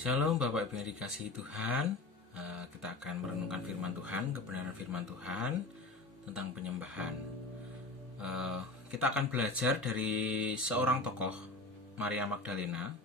Shalom Bapak Ibu yang dikasihi Tuhan. Kita akan merenungkan firman Tuhan, kebenaran firman Tuhan tentang penyembahan. Kita akan belajar dari seorang tokoh, Maria Magdalena,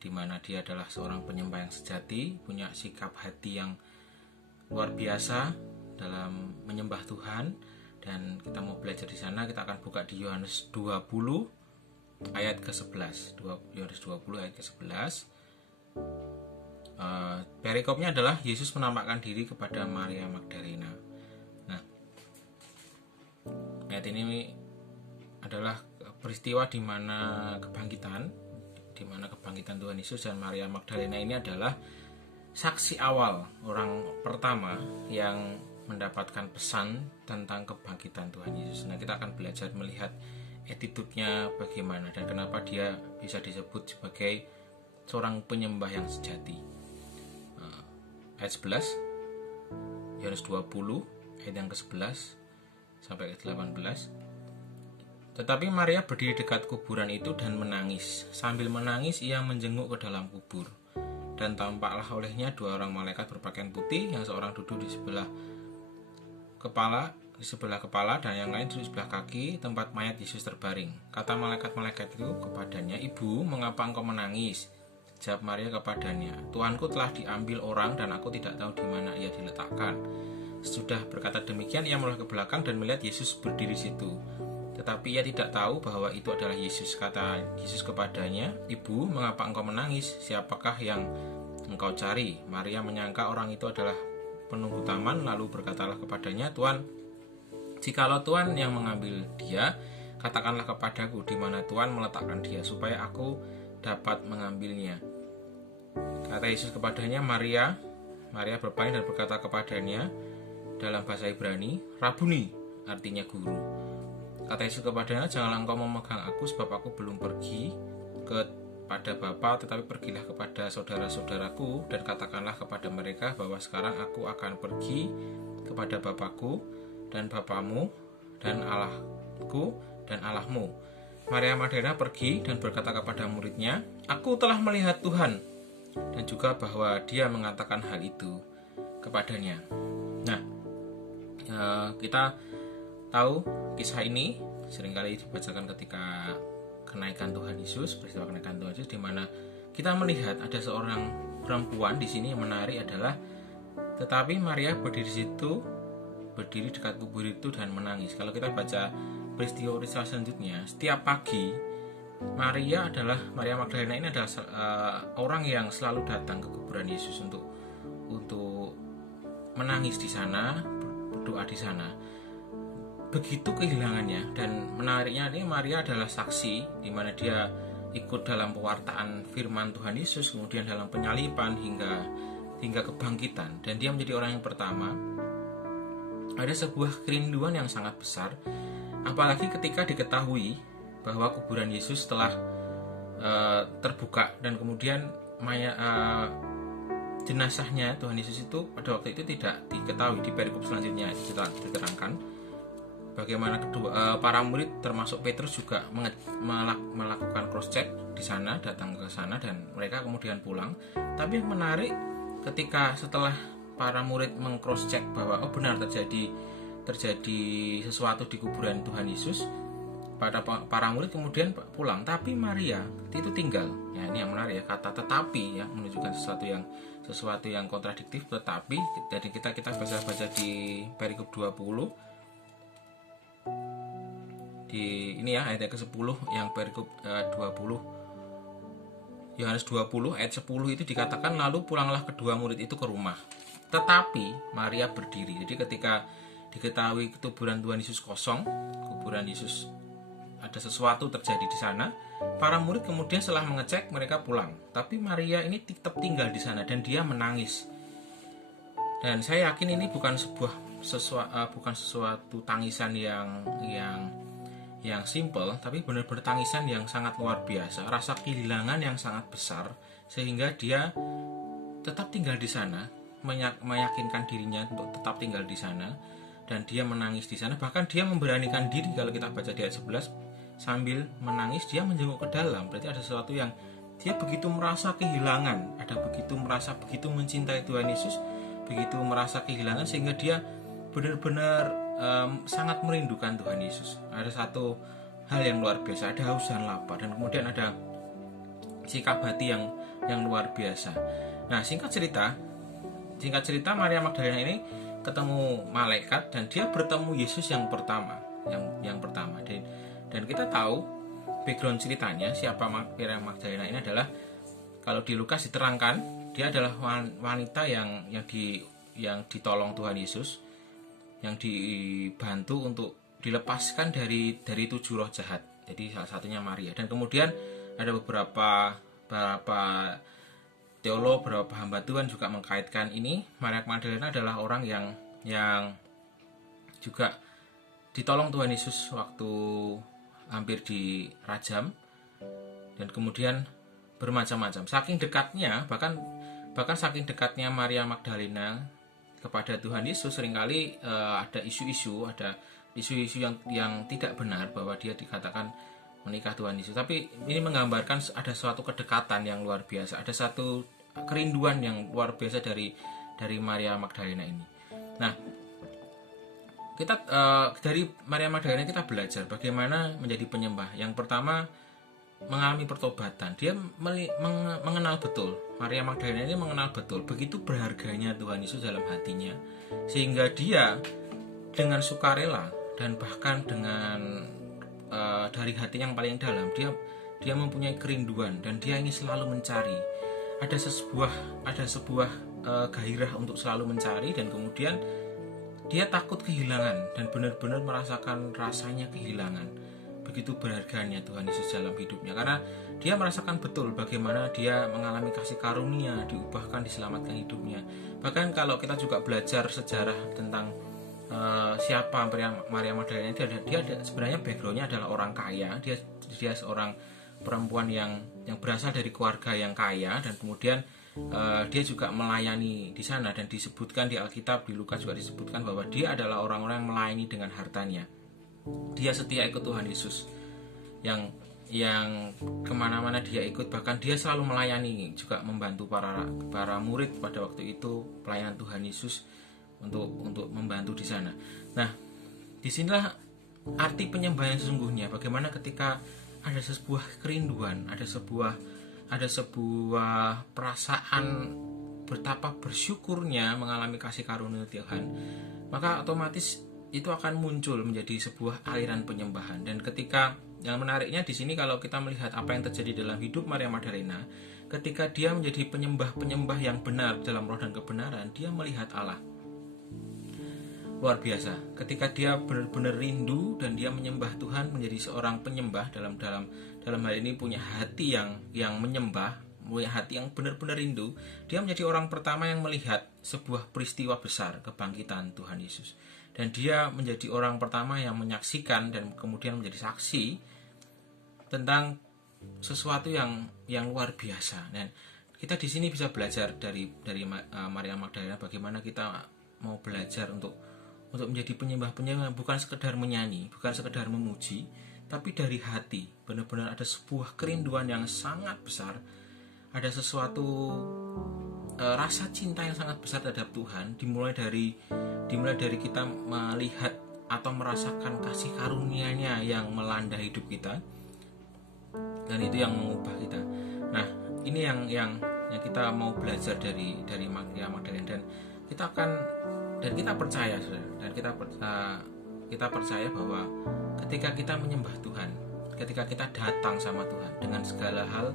di mana dia adalah seorang penyembah yang sejati, punya sikap hati yang luar biasa dalam menyembah Tuhan. Dan kita mau belajar di sana. Kita akan buka di Yohanes 20 ayat ke-11. Yohanes 20 ayat ke-11. Perikopnya adalah Yesus menampakkan diri kepada Maria Magdalena. Nah, ayat ini adalah peristiwa di mana kebangkitan Tuhan Yesus, dan Maria Magdalena ini adalah saksi awal, orang pertama yang mendapatkan pesan tentang kebangkitan Tuhan Yesus. Nah, kita akan belajar melihat attitude-nya bagaimana dan kenapa dia bisa disebut sebagai seorang penyembah yang sejati. Ayat 11, Yohanes 20 ayat yang ke-11 sampai ke-18. Tetapi Maria berdiri dekat kuburan itu dan menangis. Sambil menangis ia menjenguk ke dalam kubur. Dan tampaklah olehnya dua orang malaikat berpakaian putih, yang seorang duduk di sebelah kepala dan yang lain duduk di sebelah kaki tempat mayat Yesus terbaring. Kata malaikat-malaikat itu kepadanya, "Ibu, mengapa engkau menangis?" Jawab Maria kepadanya, "Tuanku telah diambil orang dan aku tidak tahu di mana ia diletakkan." Sesudah berkata demikian, ia menoleh ke belakang dan melihat Yesus berdiri di situ. Tetapi ia tidak tahu bahwa itu adalah Yesus. Kata Yesus kepadanya, "Ibu, mengapa engkau menangis? Siapakah yang engkau cari?" Maria menyangka orang itu adalah penunggu taman, lalu berkatalah kepadanya, "Tuan, jikalau Tuan yang mengambil dia, katakanlah kepadaku di mana Tuan meletakkan dia, supaya aku dapat mengambilnya." Kata Yesus kepadanya, "Maria." Maria berpaling dan berkata kepadanya dalam bahasa Ibrani, "Rabuni," artinya guru. Kata Yesus kepadanya, "Janganlah engkau memegang aku, sebab aku belum pergi kepada Bapa, tetapi pergilah kepada saudara-saudaraku dan katakanlah kepada mereka bahwa sekarang aku akan pergi kepada Bapakku dan Bapamu dan Allahku dan Allahmu." Maria Magdalena pergi dan berkata kepada muridnya, "Aku telah melihat Tuhan," dan juga bahwa dia mengatakan hal itu kepadanya. Nah, kita tahu kisah ini seringkali dibacakan ketika kenaikan Tuhan Yesus, peristiwa kenaikan Tuhan Yesus, di mana kita melihat ada seorang perempuan di sini. Yang menarik adalah, tetapi Maria berdiri dekat kubur itu dan menangis. Kalau kita baca peristiwa selanjutnya, setiap pagi Maria Magdalena ini adalah orang yang selalu datang ke kuburan Yesus untuk menangis di sana, berdoa di sana. Begitu kehilangannya, dan menariknya ini Maria adalah saksi di mana dia ikut dalam pewartaan firman Tuhan Yesus, kemudian dalam penyaliban hingga kebangkitan, dan dia menjadi orang yang pertama. Ada sebuah kerinduan yang sangat besar, apalagi ketika diketahui bahwa kuburan Yesus telah terbuka dan kemudian jenazahnya Tuhan Yesus itu pada waktu itu tidak diketahui. Di perikop selanjutnya diterangkan bagaimana para murid termasuk Petrus juga melakukan cross check di sana, datang ke sana, dan mereka kemudian pulang. Tapi yang menarik, ketika setelah para murid meng-cross check bahwa benar terjadi sesuatu di kuburan Tuhan Yesus, para murid kemudian pulang, tapi Maria itu tinggal. Ya, ini yang menarik ya, kata "tetapi" ya, menunjukkan sesuatu yang kontradiktif. Tetapi jadi kita baca di perikop 20 di ini ya, ayat ke-10, yang perikop 20 Yohanes 20 ayat 10 itu dikatakan, "Lalu pulanglah kedua murid itu ke rumah, tetapi Maria berdiri." Jadi ketika diketahui kuburan Tuhan Yesus kosong, kuburan Yesus ada sesuatu terjadi di sana, para murid kemudian setelah mengecek mereka pulang, tapi Maria ini tetap tinggal di sana dan dia menangis. Dan saya yakin ini bukan sesuatu tangisan yang simple, tapi benar-benar tangisan yang sangat luar biasa, rasa kehilangan yang sangat besar, sehingga dia tetap tinggal di sana, meyakinkan dirinya untuk tetap tinggal di sana, dan dia menangis di sana. Bahkan dia memberanikan diri, kalau kita baca di ayat 11, sambil menangis dia menjenguk ke dalam. Berarti ada sesuatu yang dia begitu merasa kehilangan, merasa begitu mencintai Tuhan Yesus, begitu merasa kehilangan sehingga dia benar-benar sangat merindukan Tuhan Yesus. Ada satu hal yang luar biasa, ada haus dan lapar, dan kemudian ada sikap hati yang luar biasa. Nah, singkat cerita Maria Magdalena ini ketemu malaikat dan dia bertemu Yesus yang pertama. Dan kita tahu background ceritanya, siapa Maria Magdalena ini adalah, kalau di Lukas diterangkan, dia adalah wanita yang ditolong Tuhan Yesus, yang dibantu untuk dilepaskan dari 7 roh jahat. Jadi salah satunya Maria. Dan kemudian ada beberapa teolog, beberapa hamba Tuhan juga mengkaitkan ini, Maria Magdalena adalah orang yang juga ditolong Tuhan Yesus waktu hampir dirajam, dan kemudian bermacam-macam. Saking dekatnya, bahkan saking dekatnya Maria Magdalena kepada Tuhan Yesus, seringkali ada isu-isu yang tidak benar bahwa dia dikatakan menikah Tuhan Yesus. Tapi ini menggambarkan ada suatu kedekatan yang luar biasa, ada satu kerinduan yang luar biasa dari Maria Magdalena ini. Nah, kita dari Maria Magdalena kita belajar bagaimana menjadi penyembah. Yang pertama, mengalami pertobatan. Dia mengenal betul, Maria Magdalena ini mengenal betul begitu berharganya Tuhan Yesus dalam hatinya, sehingga dia dengan sukarela dan bahkan dengan dari hati yang paling dalam, dia mempunyai kerinduan dan dia ingin selalu mencari. Ada sebuah gairah untuk selalu mencari, dan kemudian dia takut kehilangan dan benar-benar merasakan rasanya kehilangan. Begitu berharganya Tuhan Yesus dalam hidupnya, karena dia merasakan betul bagaimana dia mengalami kasih karunia, diubahkan, diselamatkan hidupnya. Bahkan kalau kita juga belajar sejarah tentang siapa Maria Magdalena, dia sebenarnya backgroundnya adalah orang kaya. Dia seorang perempuan yang berasal dari keluarga yang kaya, dan kemudian dia juga melayani di sana, dan disebutkan di Alkitab, di Lukas juga disebutkan bahwa dia adalah orang-orang yang melayani dengan hartanya. Dia setia ikut Tuhan Yesus, yang kemana-mana dia ikut, bahkan dia selalu melayani, juga membantu para murid pada waktu itu, pelayanan Tuhan Yesus untuk membantu di sana. Nah, disinilah arti penyembahan yang sesungguhnya. Bagaimana ketika ada sebuah kerinduan, ada sebuah perasaan betapa bersyukurnya mengalami kasih karunia Tuhan, maka otomatis itu akan muncul menjadi sebuah aliran penyembahan. Dan ketika, yang menariknya di sini kalau kita melihat apa yang terjadi dalam hidup Maria Magdalena, ketika dia menjadi penyembah yang benar dalam roh dan kebenaran, dia melihat Allah. Luar biasa. Ketika dia benar-benar rindu dan dia menyembah Tuhan, menjadi seorang penyembah dalam hal ini punya hati yang menyembah, punya hati yang benar-benar rindu, dia menjadi orang pertama yang melihat sebuah peristiwa besar kebangkitan Tuhan Yesus. Dan dia menjadi orang pertama yang menyaksikan dan kemudian menjadi saksi tentang sesuatu yang luar biasa. Dan kita di sini bisa belajar dari Maria Magdalena, bagaimana kita mau belajar untuk menjadi penyembah, bukan sekedar menyanyi, bukan sekedar memuji, tapi dari hati. Benar-benar ada sebuah kerinduan yang sangat besar, ada sesuatu rasa cinta yang sangat besar terhadap Tuhan, dimulai dari kita melihat atau merasakan kasih karunia-Nya yang melanda hidup kita, dan itu yang mengubah kita. Nah, ini yang kita mau belajar dari Maria Magdalena, dan kita percaya, dan kita percaya bahwa ketika kita menyembah Tuhan, ketika kita datang sama Tuhan dengan segala hal,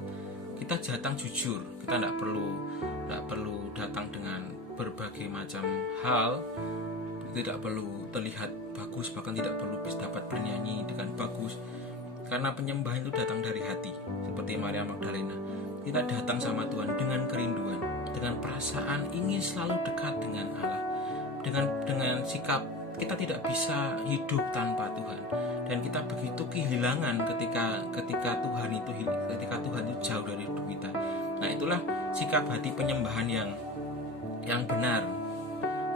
kita datang jujur. Kita tidak perlu datang dengan berbagai macam hal, tidak perlu terlihat bagus, bahkan tidak perlu dapat bernyanyi dengan bagus, karena penyembahan itu datang dari hati. Seperti Maria Magdalena, kita datang sama Tuhan dengan kerinduan, dengan perasaan ingin selalu dekat dengan Allah, dengan sikap kita tidak bisa hidup tanpa Tuhan, dan kita begitu kehilangan ketika Tuhan itu jauh dari hidup kita. Nah, itulah sikap hati penyembahan yang benar,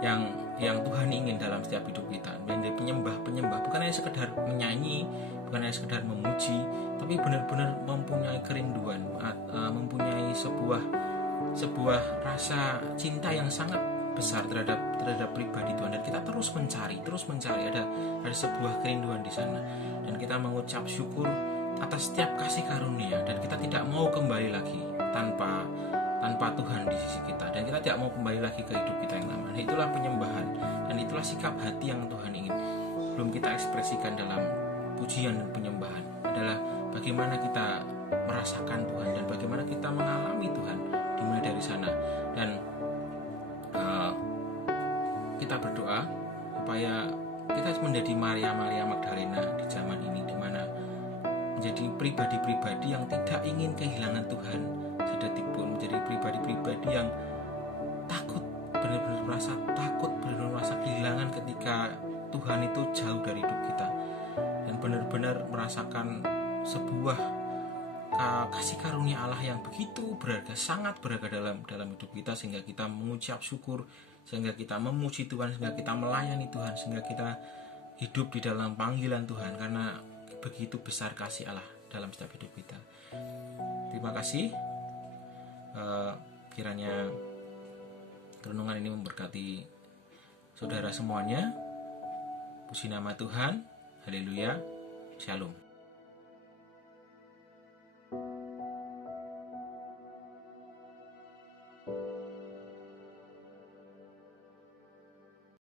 yang Tuhan ingin dalam setiap hidup kita. Menjadi penyembah bukan hanya sekedar menyanyi, bukan hanya sekedar memuji, tapi benar-benar mempunyai kerinduan, mempunyai sebuah rasa cinta yang sangat besar terhadap pribadi Tuhan, dan kita terus mencari ada sebuah kerinduan di sana, dan kita mengucap syukur atas setiap kasih karunia, dan kita tidak mau kembali lagi tanpa Tuhan di sisi kita, dan kita tidak mau kembali lagi ke hidup kita yang lama. Nah, itulah penyembahan, dan itulah sikap hati yang Tuhan ingin belum kita ekspresikan dalam pujian dan penyembahan, adalah bagaimana kita merasakan Tuhan dan bagaimana kita mengalami Tuhan, dimulai dari sana. Dan kita berdoa supaya kita menjadi Maria Magdalena di zaman ini, di mana menjadi pribadi-pribadi yang tidak ingin kehilangan Tuhan sedetik pun, menjadi pribadi-pribadi yang takut, benar-benar merasa takut, benar-benar merasa kehilangan ketika Tuhan itu jauh dari hidup kita, dan benar-benar merasakan sebuah kasih karunia Allah yang begitu berharga, sangat berharga dalam hidup kita, sehingga kita mengucap syukur, sehingga kita memuji Tuhan, sehingga kita melayani Tuhan, sehingga kita hidup di dalam panggilan Tuhan, karena begitu besar kasih Allah dalam setiap hidup kita. Terima kasih. Kiranya renungan ini memberkati saudara semuanya. Puji nama Tuhan. Haleluya. Shalom.